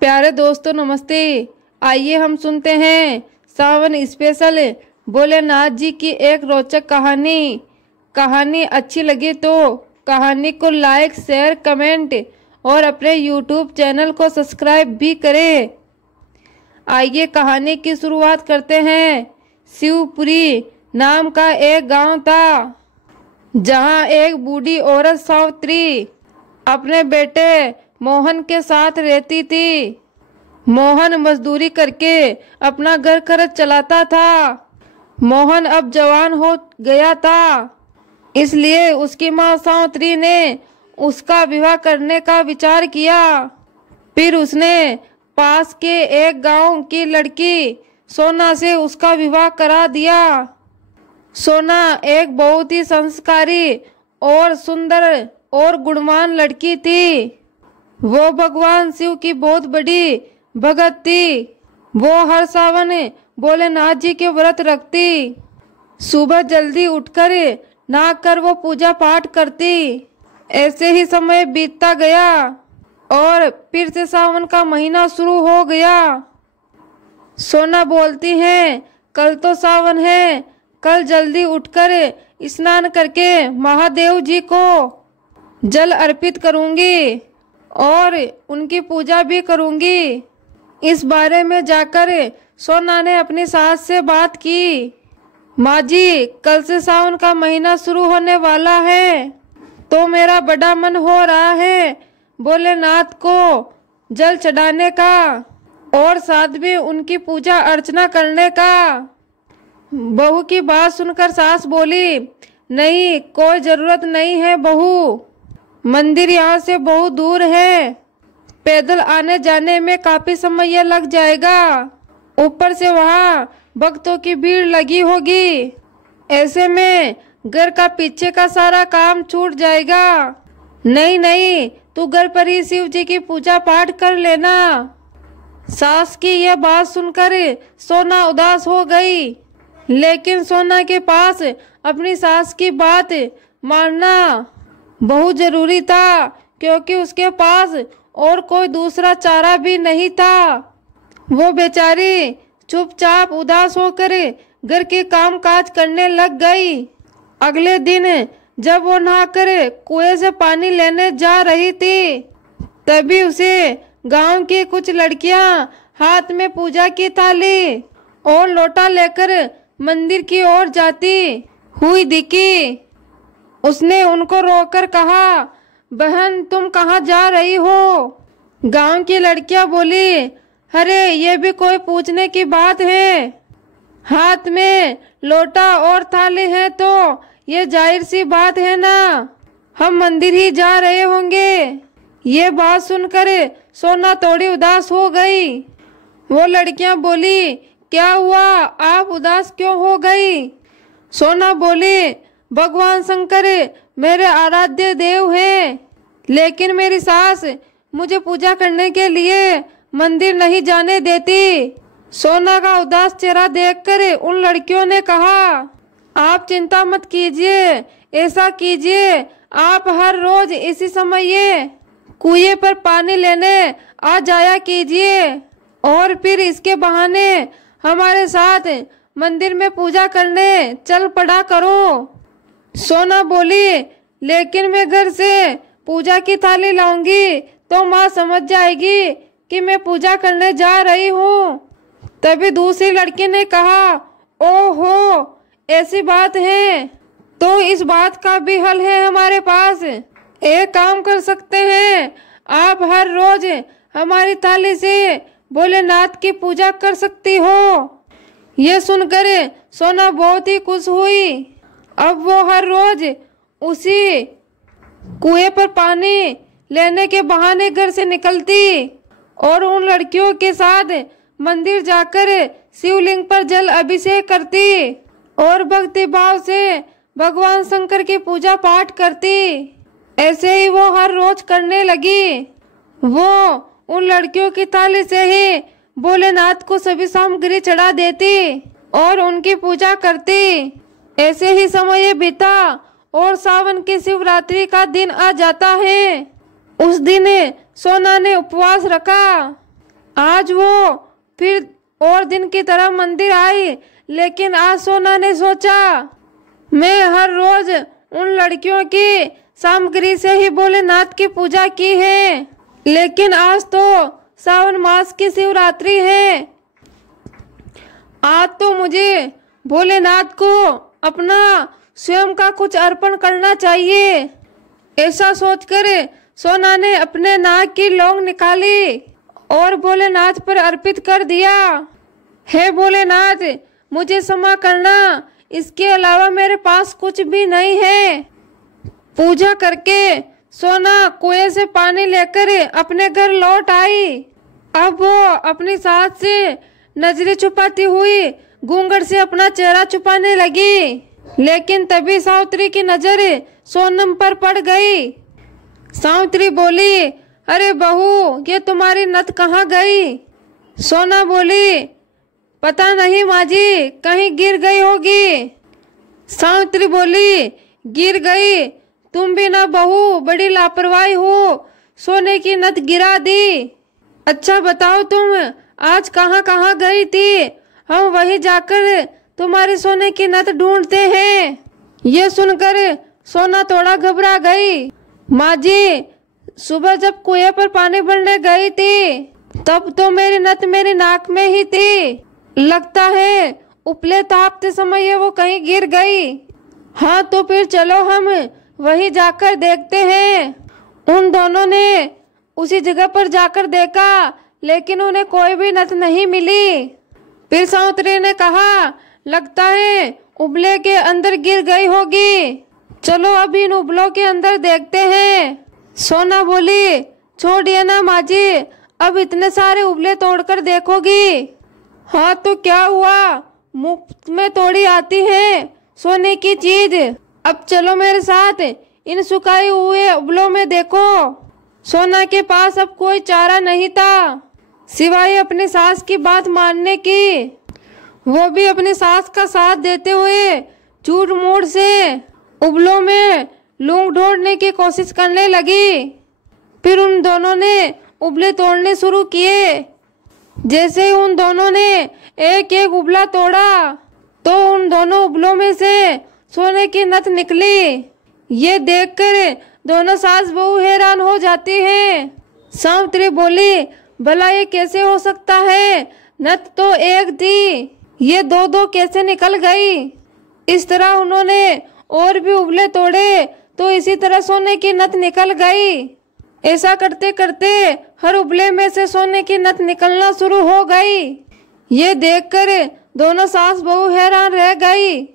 प्यारे दोस्तों नमस्ते। आइए हम सुनते हैं सावन स्पेशल भोलेनाथ जी की एक रोचक कहानी अच्छी लगी तो कहानी को लाइक शेयर कमेंट और अपने यूट्यूब चैनल को सब्सक्राइब भी करें। आइए कहानी की शुरुआत करते हैं। शिवपुरी नाम का एक गांव था जहां एक बूढ़ी औरत सावित्री अपने बेटे मोहन के साथ रहती थी। मोहन मजदूरी करके अपना घर खर्च चलाता था। मोहन अब जवान हो गया था, इसलिए उसकी माँ सावित्री ने उसका विवाह करने का विचार किया। फिर उसने पास के एक गांव की लड़की सोना से उसका विवाह करा दिया। सोना एक बहुत ही संस्कारी और सुंदर और गुणवान लड़की थी। वो भगवान शिव की बहुत बड़ी भगत थी। वो हर सावन भोलेनाथ जी के व्रत रखती। सुबह जल्दी उठकर नहाकर वो पूजा पाठ करती। ऐसे ही समय बीतता गया और फिर से सावन का महीना शुरू हो गया। सोना बोलती है, कल तो सावन है, कल जल्दी उठकर स्नान करके महादेव जी को जल अर्पित करूंगी और उनकी पूजा भी करूंगी। इस बारे में जाकर सोना ने अपनी सास से बात की। माँ जी, कल से सावन का महीना शुरू होने वाला है, तो मेरा बड़ा मन हो रहा है भोलेनाथ को जल चढ़ाने का और साथ में उनकी पूजा अर्चना करने का। बहू की बात सुनकर सास बोली, नहीं, कोई जरूरत नहीं है बहू, मंदिर यहाँ से बहुत दूर है, पैदल आने जाने में काफी समय लग जाएगा। ऊपर से वहाँ भक्तों की भीड़ लगी होगी। ऐसे में घर का पीछे का सारा काम छूट जाएगा। नहीं नहीं, तू घर पर ही शिव जी की पूजा पाठ कर लेना। सास की यह बात सुनकर सोना उदास हो गई, लेकिन सोना के पास अपनी सास की बात मानना बहुत जरूरी था, क्योंकि उसके पास और कोई दूसरा चारा भी नहीं था। वो बेचारी चुपचाप उदास होकर घर के काम काज करने लग गई। अगले दिन जब वो नहाकर कुएं से पानी लेने जा रही थी, तभी उसे गांव की कुछ लड़कियां हाथ में पूजा की थाली और लोटा लेकर मंदिर की ओर जाती हुई दिखी। उसने उनको रोककर कहा, बहन तुम कहाँ जा रही हो? गांव की लड़कियां बोली, अरे ये भी कोई पूछने की बात है, हाथ में लोटा और थाली है तो ये जाहिर सी बात है ना, हम मंदिर ही जा रहे होंगे। ये बात सुनकर सोना थोड़ी उदास हो गई। वो लड़कियां बोली, क्या हुआ, आप उदास क्यों हो गई? सोना बोली, भगवान शंकर मेरे आराध्य देव हैं, लेकिन मेरी सास मुझे पूजा करने के लिए मंदिर नहीं जाने देती। सोना का उदास चेहरा देखकर उन लड़कियों ने कहा, आप चिंता मत कीजिए, ऐसा कीजिए, आप हर रोज इसी समय कुएं पर पानी लेने आ जाया कीजिए और फिर इसके बहाने हमारे साथ मंदिर में पूजा करने चल पड़ा करो। सोना बोली, लेकिन मैं घर से पूजा की थाली लाऊंगी तो माँ समझ जाएगी कि मैं पूजा करने जा रही हूँ। तभी दूसरी लड़की ने कहा, ओहो ऐसी बात है, तो इस बात का भी हल है हमारे पास। एक काम कर सकते हैं, आप हर रोज हमारी थाली से भोलेनाथ की पूजा कर सकती हो। ये सुनकर सोना बहुत ही खुश हुई। अब वो हर रोज उसी कुएं पर पानी लेने के बहाने घर से निकलती और उन लड़कियों के साथ मंदिर जाकर शिवलिंग पर जल अभिषेक करती और भक्ति भाव से भगवान शंकर की पूजा पाठ करती। ऐसे ही वो हर रोज करने लगी। वो उन लड़कियों की थाली से ही भोलेनाथ को सभी सामग्री चढ़ा देती और उनकी पूजा करती। ऐसे ही समय बीता और सावन की शिवरात्रि का दिन आ जाता है। उस दिन सोना ने उपवास रखा। आज वो फिर और दिन की तरह मंदिर आई, लेकिन आज सोना ने सोचा मैं हर रोज उन लड़कियों की सामग्री से ही भोलेनाथ की पूजा की है, लेकिन आज तो सावन मास की शिवरात्रि है। आज तो मुझे भोलेनाथ को अपना स्वयं का कुछ अर्पण करना चाहिए। ऐसा सोचकर सोना ने अपने नाक की लौंग निकाली और भोलेनाथ पर अर्पित कर दिया। हे भोलेनाथ, मुझे क्षमा करना, इसके अलावा मेरे पास कुछ भी नहीं है। पूजा करके सोना कुएं से पानी लेकर अपने घर लौट आई। अब वो अपनी सास से नजरें छुपाती हुई घूंघट से अपना चेहरा छुपाने लगी, लेकिन तभी सावित्री की नजर सोनम पर पड़ गई। सावित्री बोली, अरे बहू, ये तुम्हारी नथ कहाँ गई? सोना बोली, पता नहीं माँ जी, कहीं गिर गई होगी। सावित्री बोली, गिर गई? तुम भी ना बहू, बड़ी लापरवाही हो, सोने की नथ गिरा दी। अच्छा बताओ, तुम आज कहाँ कहाँ गई थी? हम वहीं जाकर तुम्हारे सोने की नथ ढूंढते हैं। ये सुनकर सोना थोड़ा घबरा गई। माँ जी, सुबह जब कुएं पर पानी भरने गई थी तब तो मेरी नथ मेरी नाक में ही थी। लगता है उपले तापते समय ये वो कहीं गिर गई। हाँ तो फिर चलो हम वहीं जाकर देखते हैं। उन दोनों ने उसी जगह पर जाकर देखा, लेकिन उन्हें कोई भी नथ नहीं मिली। फिर सावित्री ने कहा, लगता है उबले के अंदर गिर गई होगी। चलो अब इन उबलों के अंदर देखते हैं। सोना बोली, छोड़िए ना माँ जी, अब इतने सारे उबले तोड़कर देखोगी? हाँ तो क्या हुआ, मुफ्त में तोड़ी आती है सोने की चीज। अब चलो मेरे साथ, इन सुखाए हुए उबलों में देखो। सोना के पास अब कोई चारा नहीं था सिवाय अपनी सास की बात मानने की। वो भी अपनी सास का साथ देते हुए झूठ मूठ से उबलों में लूंग ढूंढने की कोशिश करने लगी। फिर उन दोनों ने उबले तोड़ने शुरू किए। जैसे ही उन दोनों ने एक एक उबला तोड़ा तो उन दोनों उबलों में से सोने की नथ निकली। ये देखकर दोनों सास बहू हैरान हो जाती हैं। सावित्री बोली, भला ये कैसे हो सकता है? नथ तो एक थी, ये दो दो कैसे निकल गई? इस तरह उन्होंने और भी उबले तोड़े तो इसी तरह सोने की नथ निकल गई। ऐसा करते करते हर उबले में से सोने की नथ निकलना शुरू हो गई। ये देखकर दोनों सास बहू हैरान रह गई।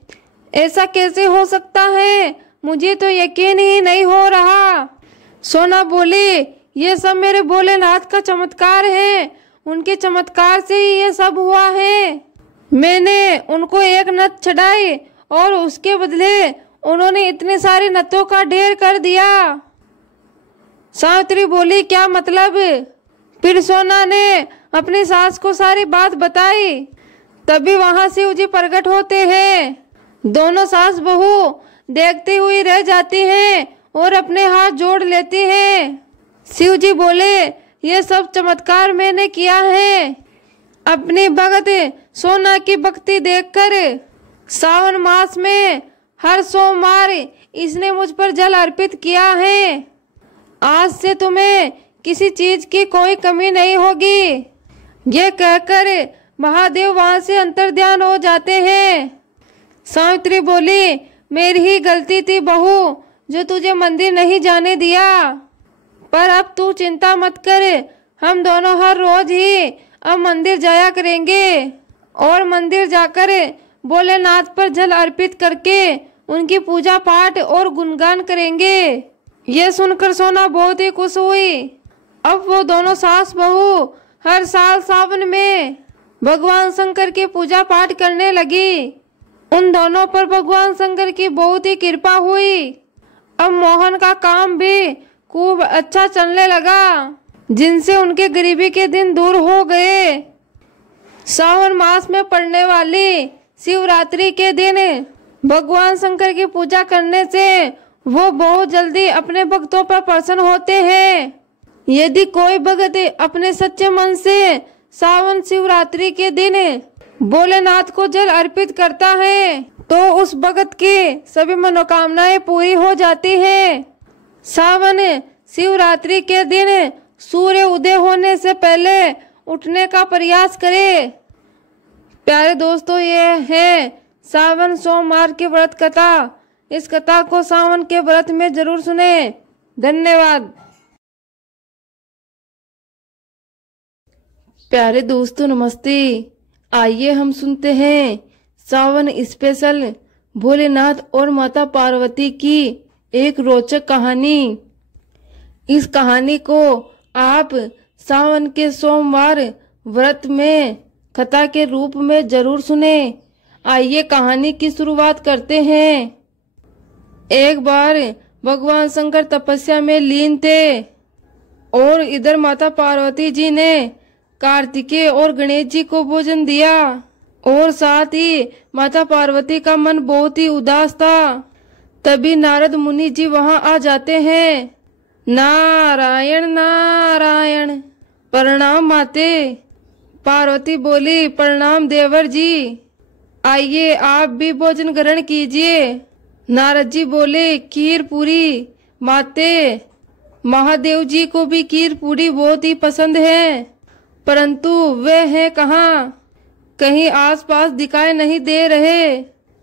ऐसा कैसे हो सकता है? मुझे तो यकीन ही नहीं हो रहा। सोना बोली, ये सब मेरे भोलेनाथ का चमत्कार है। उनके चमत्कार से ही ये सब हुआ है। मैंने उनको एक नथ चढ़ाई और उसके बदले उन्होंने इतने सारे नथों का ढेर कर दिया। सावित्री बोली, क्या मतलब? फिर सोना ने अपनी सास को सारी बात बताई। तभी वहां शिव जी प्रकट होते हैं। दोनों सास बहू देखती हुई रह जाती हैं और अपने हाथ जोड़ लेती हैं। शिव जी बोले, ये सब चमत्कार मैंने किया है अपनी भगत सोना की भक्ति देखकर। सावन मास में हर सोमवार इसने मुझ पर जल अर्पित किया है। आज से तुम्हें किसी चीज की कोई कमी नहीं होगी। ये कहकर महादेव वहां से अंतर्ध्यान हो जाते हैं। सावित्री बोली, मेरी ही गलती थी बहू, जो तुझे मंदिर नहीं जाने दिया। पर अब तू चिंता मत कर, हम दोनों हर रोज ही अब मंदिर जाया करेंगे और मंदिर जाकर भोलेनाथ पर जल अर्पित करके उनकी पूजा पाठ और गुणगान करेंगे। ये सुनकर सोना बहुत ही खुश हुई। अब वो दोनों सास बहू हर साल सावन में भगवान शंकर की पूजा पाठ करने लगी। उन दोनों पर भगवान शंकर की बहुत ही कृपा हुई। अब मोहन का काम भी खूब अच्छा चलने लगा, जिनसे उनके गरीबी के दिन दूर हो गए। सावन मास में पड़ने वाली शिवरात्रि के दिन भगवान शंकर की पूजा करने से वो बहुत जल्दी अपने भक्तों पर प्रसन्न होते हैं। यदि कोई भक्त अपने सच्चे मन से सावन शिवरात्रि के दिन भोलेनाथ को जल अर्पित करता है तो उस भगत की सभी मनोकामनाएं पूरी हो जाती है। सावन शिवरात्रि के दिन सूर्य उदय होने से पहले उठने का प्रयास करें। प्यारे दोस्तों, ये है सावन सोमवार की व्रत कथा। इस कथा को सावन के व्रत में जरूर सुने। धन्यवाद। प्यारे दोस्तों नमस्ते। आइए हम सुनते हैं सावन स्पेशल भोलेनाथ और माता पार्वती की एक रोचक कहानी। इस कहानी को आप सावन के सोमवार व्रत में कथा के रूप में जरूर सुने। आइए कहानी की शुरुआत करते हैं। एक बार भगवान शंकर तपस्या में लीन थे और इधर माता पार्वती जी ने कार्तिकेय और गणेश जी को भोजन दिया और साथ ही माता पार्वती का मन बहुत ही उदास था। तभी नारद मुनि जी वहां आ जाते हैं। नारायण नारायण। प्रणाम माते। पार्वती बोली, प्रणाम देवर जी, आइए आप भी भोजन ग्रहण कीजिए। नारद जी बोले, खीर पूरी माते। महादेव जी को भी खीर पूरी बहुत ही पसंद है, परंतु वे हैं कहाँ? कहीं आसपास दिखाई नहीं दे रहे।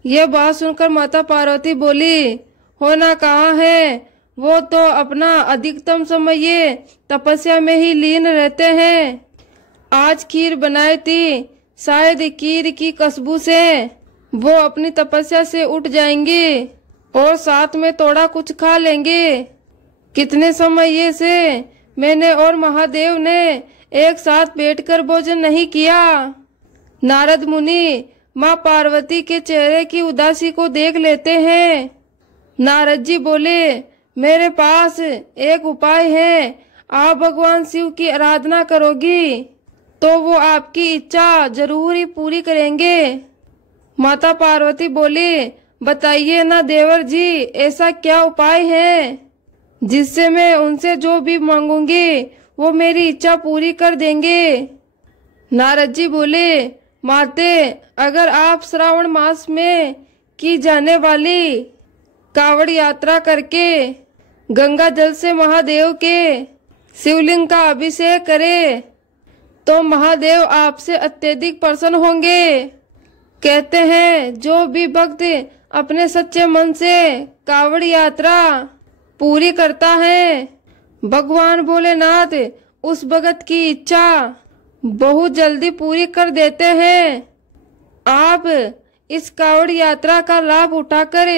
यह बात सुनकर माता पार्वती बोली, होना कहाँ है, वो तो अपना अधिकतम समय ये तपस्या में ही लीन रहते हैं। आज खीर बनाई थी, शायद खीर की खुशबू से वो अपनी तपस्या से उठ जाएंगे और साथ में थोड़ा कुछ खा लेंगे। कितने समय ये से मैंने और महादेव ने एक साथ बैठकर भोजन नहीं किया। नारद मुनि माँ पार्वती के चेहरे की उदासी को देख लेते हैं। नारद जी बोले, मेरे पास एक उपाय है। आप भगवान शिव की आराधना करोगी तो वो आपकी इच्छा जरूर ही पूरी करेंगे। माता पार्वती बोली, बताइए ना देवर जी, ऐसा क्या उपाय है जिससे मैं उनसे जो भी मांगूंगी वो मेरी इच्छा पूरी कर देंगे। नारद जी बोले, माते, अगर आप श्रावण मास में की जाने वाली कावड़ यात्रा करके गंगा जल से महादेव के शिवलिंग का अभिषेक करें तो महादेव आपसे अत्यधिक प्रसन्न होंगे। कहते हैं जो भी भक्त अपने सच्चे मन से कावड़ यात्रा पूरी करता है, भगवान भोलेनाथ उस भगत की इच्छा बहुत जल्दी पूरी कर देते हैं। आप इस कावड़ यात्रा का लाभ उठाकर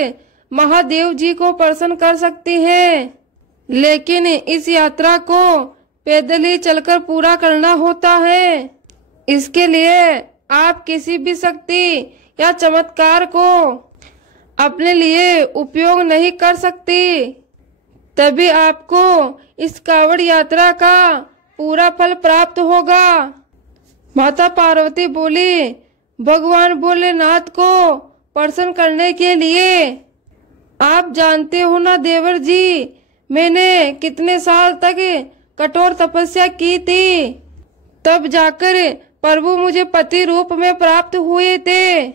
महादेव जी को प्रसन्न कर सकती हैं, लेकिन इस यात्रा को पैदल ही चलकर पूरा करना होता है। इसके लिए आप किसी भी शक्ति या चमत्कार को अपने लिए उपयोग नहीं कर सकती, तभी आपको इस कावड़ यात्रा का पूरा फल प्राप्त होगा। माता पार्वती बोली, भगवान भोलेनाथ को प्रसन्न करने के लिए आप जानते हो ना देवर जी, मैंने कितने साल तक कठोर तपस्या की थी, तब जाकर प्रभु मुझे पति रूप में प्राप्त हुए थे।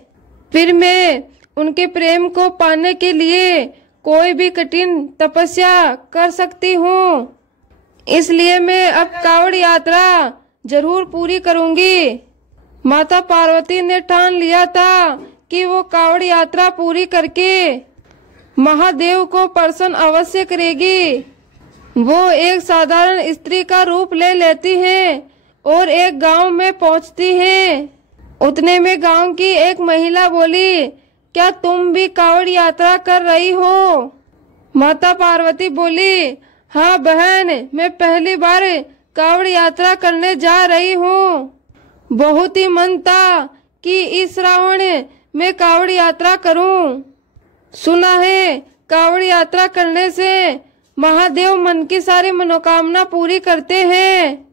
फिर मैं उनके प्रेम को पाने के लिए कोई भी कठिन तपस्या कर सकती हूँ, इसलिए मैं अब कावड़ यात्रा जरूर पूरी करूंगी। माता पार्वती ने ठान लिया था कि वो कावड़ यात्रा पूरी करके महादेव को प्रसन्न अवश्य करेगी। वो एक साधारण स्त्री का रूप ले लेती है और एक गांव में पहुंचती है। उतने में गांव की एक महिला बोली, क्या तुम भी कावड़ यात्रा कर रही हो? माता पार्वती बोली, हाँ बहन, मैं पहली बार कावड़ यात्रा करने जा रही हूँ। बहुत ही मन था कि इस श्रावण में कावड़ यात्रा करूँ। सुना है कावड़ यात्रा करने से महादेव मन की सारी मनोकामना पूरी करते हैं।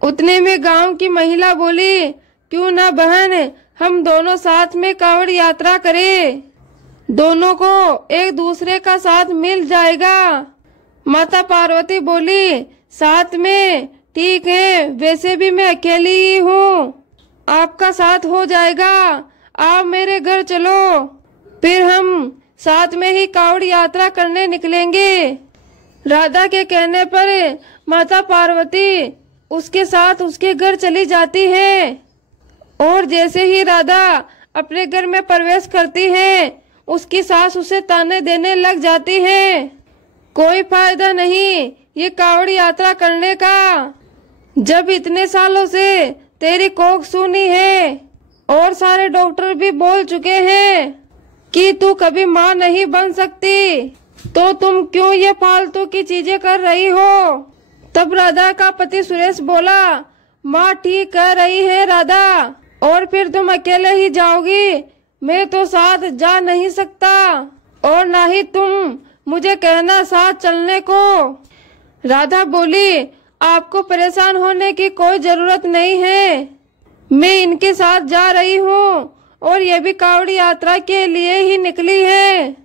उतने में गांव की महिला बोली, क्यों ना बहन, हम दोनों साथ में कावड़ यात्रा करें, दोनों को एक दूसरे का साथ मिल जाएगा। माता पार्वती बोली, साथ में ठीक है, वैसे भी मैं अकेली ही हूँ, आपका साथ हो जाएगा। आप मेरे घर चलो, फिर हम साथ में ही कावड़ यात्रा करने निकलेंगे। राधा के कहने पर माता पार्वती उसके साथ उसके घर चली जाती है। और जैसे ही राधा अपने घर में प्रवेश करती है, उसकी सास उसे ताने देने लग जाती है। कोई फायदा नहीं ये कावड़ यात्रा करने का, जब इतने सालों से तेरी कोख सूनी है और सारे डॉक्टर भी बोल चुके हैं कि तू कभी माँ नहीं बन सकती, तो तुम क्यों ये फालतू की चीजें कर रही हो। तब राधा का पति सुरेश बोला, माँ ठीक कह रही है राधा, और फिर तुम अकेले ही जाओगी, मैं तो साथ जा नहीं सकता, और ना ही तुम मुझे कहना साथ चलने को। राधा बोली, आपको परेशान होने की कोई जरूरत नहीं है, मैं इनके साथ जा रही हूँ, और ये भी कावड़ यात्रा के लिए ही निकली है।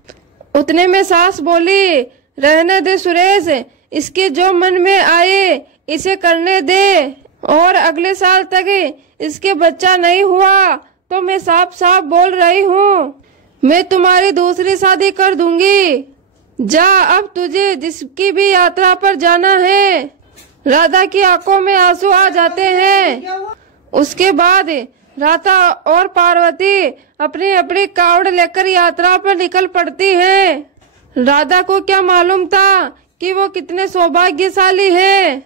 उतने में सास बोली, रहने दे सुरेश, इसके जो मन में आए इसे करने दे, और अगले साल तक इसके बच्चा नहीं हुआ तो मैं साफ साफ बोल रही हूँ, मैं तुम्हारी दूसरी शादी कर दूंगी। जा, अब तुझे जिसकी भी यात्रा पर जाना है। राधा की आंखों में आंसू आ जाते हैं। उसके बाद राधा और पार्वती अपनी अपनी कावड़ लेकर यात्रा पर निकल पड़ती है। राधा को क्या मालूम था कि वो कितने सौभाग्यशाली है,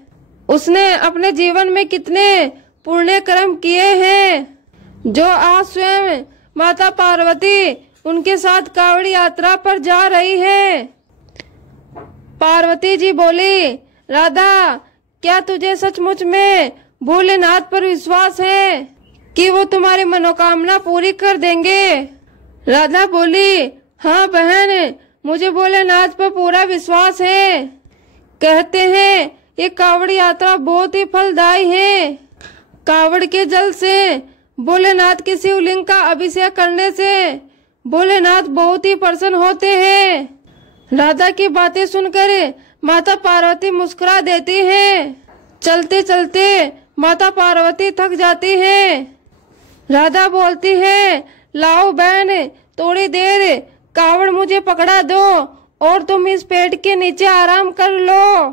उसने अपने जीवन में कितने पुण्य कर्म किए हैं, जो आज स्वयं माता पार्वती उनके साथ कावड़ यात्रा पर जा रही है। पार्वती जी बोली, राधा, क्या तुझे सचमुच में भोलेनाथ पर विश्वास है कि वो तुम्हारी मनोकामना पूरी कर देंगे। राधा बोली, हाँ बहन, मुझे भोलेनाथ पर पूरा विश्वास है। कहते हैं ये कावड़ यात्रा बहुत ही फलदायी है। कावड़ के जल से भोलेनाथ के शिवलिंग का अभिषेक करने से भोलेनाथ बहुत ही प्रसन्न होते हैं। राधा की बातें सुनकर माता पार्वती मुस्कुरा देती हैं। चलते चलते माता पार्वती थक जाती है। राधा बोलती है, लाओ बहन, थोड़ी देर कावड़ मुझे पकड़ा दो और तुम इस पेड़ के नीचे आराम कर लो।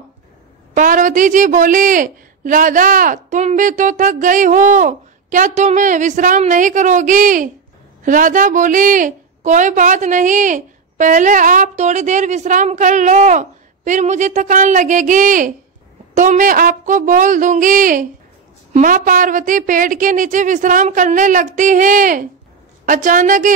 पार्वती जी बोली, राधा, तुम भी तो थक गई हो, क्या तुम विश्राम नहीं करोगी। राधा बोली, कोई बात नहीं, पहले आप थोड़ी देर विश्राम कर लो, फिर मुझे थकान लगेगी तो मैं आपको बोल दूंगी। माँ पार्वती पेड़ के नीचे विश्राम करने लगती हैं। अचानक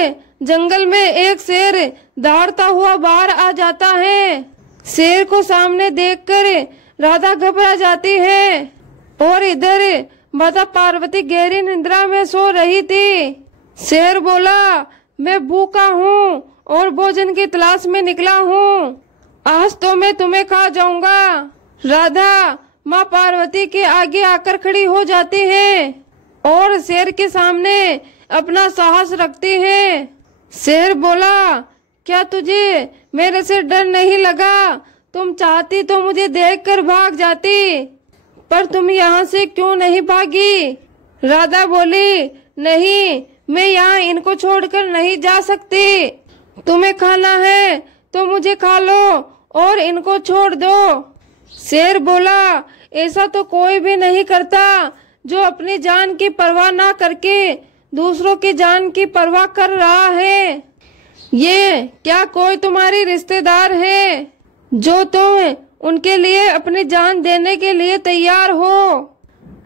जंगल में एक शेर दौड़ता हुआ बाहर आ जाता है। शेर को सामने देखकर राधा घबरा जाती है, और इधर माता पार्वती गहरी निद्रा में सो रही थी। शेर बोला, मैं भूखा हूँ और भोजन की तलाश में निकला हूँ, आज तो मैं तुम्हें खा जाऊंगा। राधा माँ पार्वती के आगे आकर खड़ी हो जाती है और शेर के सामने अपना साहस रखती है। शेर बोला, क्या तुझे मेरे से डर नहीं लगा? तुम चाहती तो मुझे देखकर भाग जाती, पर तुम यहाँ से क्यों नहीं भागी? राधा बोली, नहीं, मैं यहाँ इनको छोड़कर नहीं जा सकती। तुम्हें खाना है तो मुझे खा लो और इनको छोड़ दो। शेर बोला, ऐसा तो कोई भी नहीं करता जो अपनी जान की परवाह ना करके दूसरों की जान की परवाह कर रहा है। ये क्या कोई तुम्हारी रिश्तेदार है जो तुम उनके लिए अपनी जान देने के लिए तैयार हो?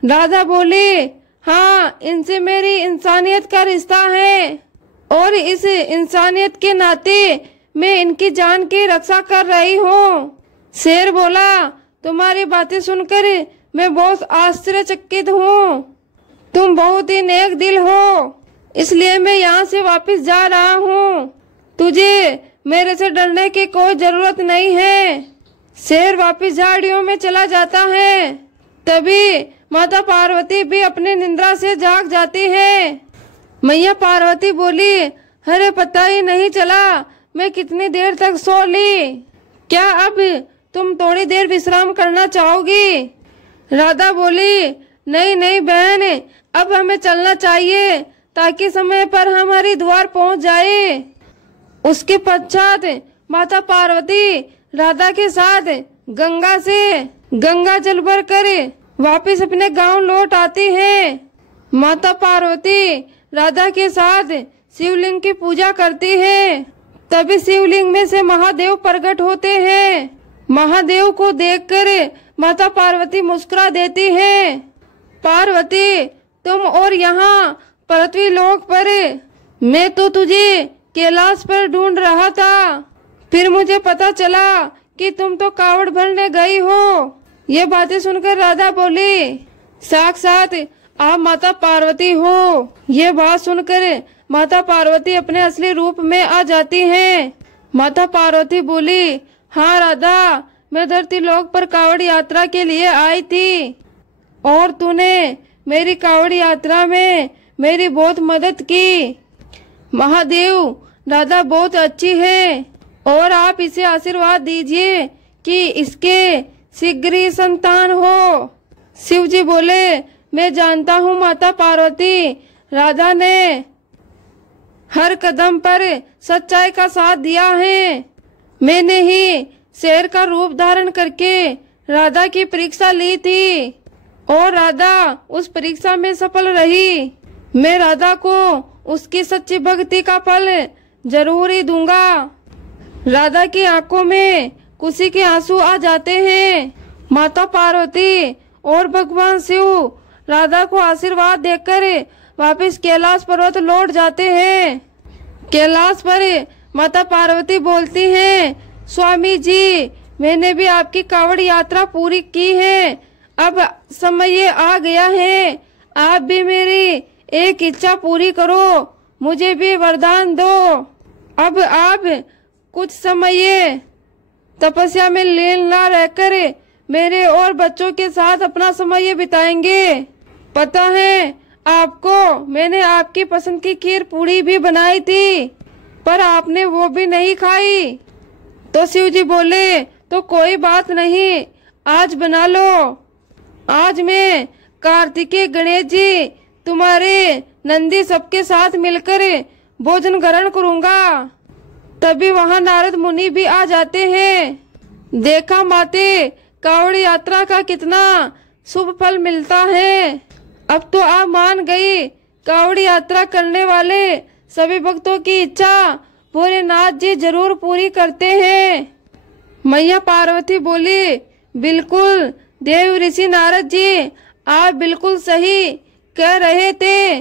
राधा बोली, हाँ, इनसे मेरी इंसानियत का रिश्ता है और इस इंसानियत के नाते मैं इनकी जान की रक्षा कर रही हूँ। शेर बोला, तुम्हारी बातें सुनकर मैं बहुत आश्चर्यचकित हूँ। तुम बहुत ही नेक दिल हो, इसलिए मैं यहाँ से वापस जा रहा हूँ। तुझे मेरे से डरने की कोई जरूरत नहीं है। शेर वापस झाड़ियों में चला जाता है। तभी माता पार्वती भी अपनी निद्रा से जाग जाती है। मैया पार्वती बोली, अरे पता ही नहीं चला मैं कितनी देर तक सो ली। क्या अब तुम थोड़ी देर विश्राम करना चाहोगी? राधा बोली, नहीं नहीं बहन, अब हमें चलना चाहिए ताकि समय पर हम हरिद्वार पहुंच जाए। उसके पश्चात माता पार्वती राधा के साथ गंगा से गंगा जल भर कर वापिस अपने गांव लौट आती है। माता पार्वती राधा के साथ शिवलिंग की पूजा करती है। तभी शिवलिंग में से महादेव प्रकट होते हैं। महादेव को देखकर माता पार्वती मुस्कुरा देती है। पार्वती, तुम और यहाँ पृथ्वी लोक पर, मैं तो तुझे कैलाश पर ढूंढ रहा था, फिर मुझे पता चला कि तुम तो कावड़ भरने गई हो। ये बातें सुनकर राधा बोली, साक्षात आप माता पार्वती हो। ये बात सुनकर माता पार्वती अपने असली रूप में आ जाती हैं। माता पार्वती बोली, हाँ राधा, मैं धरती लोक पर कावड़ यात्रा के लिए आई थी और तूने मेरी कावड़ यात्रा में मेरी बहुत मदद की। महादेव, राधा बहुत अच्छी है और आप इसे आशीर्वाद दीजिए कि इसके शीघ्र ही संतान हो। शिव जी बोले, मैं जानता हूँ माता पार्वती, राधा ने हर कदम पर सच्चाई का साथ दिया है। मैंने ही शेर का रूप धारण करके राधा की परीक्षा ली थी और राधा उस परीक्षा में सफल रही। मैं राधा को उसकी सच्ची भक्ति का फल जरूर ही दूंगा। राधा की आंखों में खुशी के आंसू आ जाते हैं। माता पार्वती और भगवान शिव राधा को आशीर्वाद देकर वापस कैलाश पर्वत लौट जाते हैं। कैलाश पर माता पार्वती बोलती हैं, स्वामी जी, मैंने भी आपकी कावड़ यात्रा पूरी की है। अब समय आ गया है, आप भी मेरी एक इच्छा पूरी करो, मुझे भी वरदान दो। अब आप कुछ समय तपस्या में लीन ना रहकर मेरे और बच्चों के साथ अपना समय बिताएंगे। पता है आपको, मैंने आपकी पसंद की खीर पूड़ी भी बनाई थी, पर आपने वो भी नहीं खाई। तो शिव जी बोले, तो कोई बात नहीं, आज बना लो। आज मैं कार्तिकेय, गणेश जी, तुम्हारे नंदी सबके साथ मिलकर भोजन ग्रहण करूंगा। तभी वहाँ नारद मुनि भी आ जाते हैं। देखा माते, कावड़ यात्रा का कितना शुभ फल मिलता है। अब तो आप मान गई, कावड़ यात्रा करने वाले सभी भक्तों की इच्छा भोलेनाथ जी जरूर पूरी करते हैं। मैया पार्वती बोली, बिल्कुल देव ऋषि नारद जी, आप बिल्कुल सही कह रहे थे।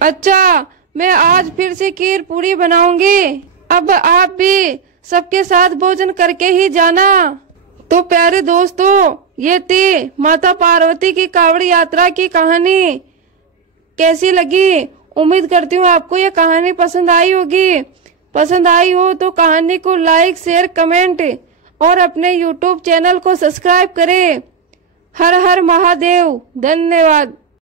अच्छा, मैं आज फिर से खीर पूरी बनाऊंगी। अब आप भी सबके साथ भोजन करके ही जाना। तो प्यारे दोस्तों, ये थी माता पार्वती की कावड़ यात्रा की कहानी। कैसी लगी? उम्मीद करती हूँ आपको ये कहानी पसंद आई होगी। पसंद आई हो तो कहानी को लाइक, शेयर, कमेंट और अपने YouTube चैनल को सब्सक्राइब करें। हर हर महादेव। धन्यवाद।